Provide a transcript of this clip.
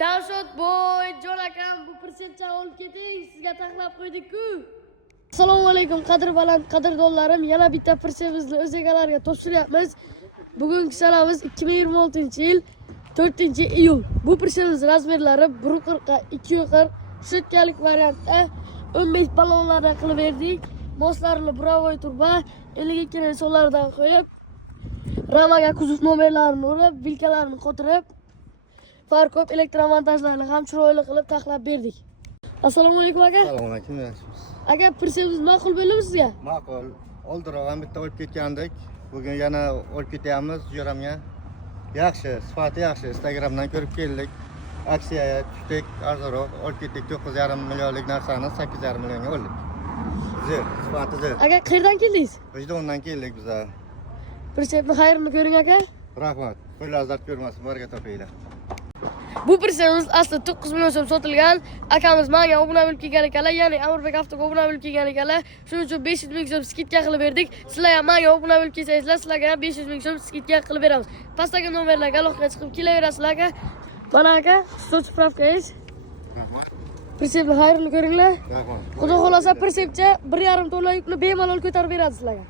Shavshot boy, Jon akam bu persepcha olib keting, sizga taklif qo'ydik-ku. Assalomu alaykum qadrbaland qadrdonlarim, yana bitta persepimizni o'z egalariga topshiryapmiz. Bugungi sanamiz 2026-yil 4-iyul. Bu persepimiz razmerlari 1.40 ga 2.40 shutkalik variantda 15 ballonlardan qilib berdik. Moslarini Bravoy turba 52 resonlardan qo'yib, ramaga kuzov nomerlarini urib, vilkalarini qotirib, farkop elektromontajlarni ham chiroyli qilib taxlab berdik. Assalomu alaykum aka. Assalomu alaykum, yaxshimisiz? Aka, persepimiz ma'qul bo'ldimi sizga? Ma'qul. Oldinroq ham bitta olib ketgandik. Bugun yana olib ketyapmiz jo'ramga. Yaxshi, sifati yaxshi. Instagramdan ko'rib keldik. Aksiyaga tushdik, arzonroq olib ketdik. 9,5 millionlik narsani 8,5 millionga oldik. Zo'r, sifati zo'r. Aka, qayerdan keldingiz? Vijdondan keldik biz. Persepni xayrini ko'ring aka. Rahmat. Qo'ylar zat ko'rmasin, baraka topinglar. Bu persepimiz asli 9 million so'm sotilgan. Akamiz menga obuna bo'lib kelgan ekanlar, ya'ni Amirbek Avtoga obuna bo'lib kelgan ekanlar. Shuning uchun 500 ming so'm skidka qilib berdik. Sizlar ham menga obuna bo'lib kelsangizlar, sizlarga ham 500 ming so'm skidka qilib beramiz. Pastdagi nomerlarga aloqaga chiqib kelaverasizlar aka. Mana aka, soch spravkangiz. Rahmat. Persepni xayrini ko'ringlar. Rahmat. Xudo xolasa persepcha 1,5 tonna yukni bemalol ko'tarib beradi sizlarga.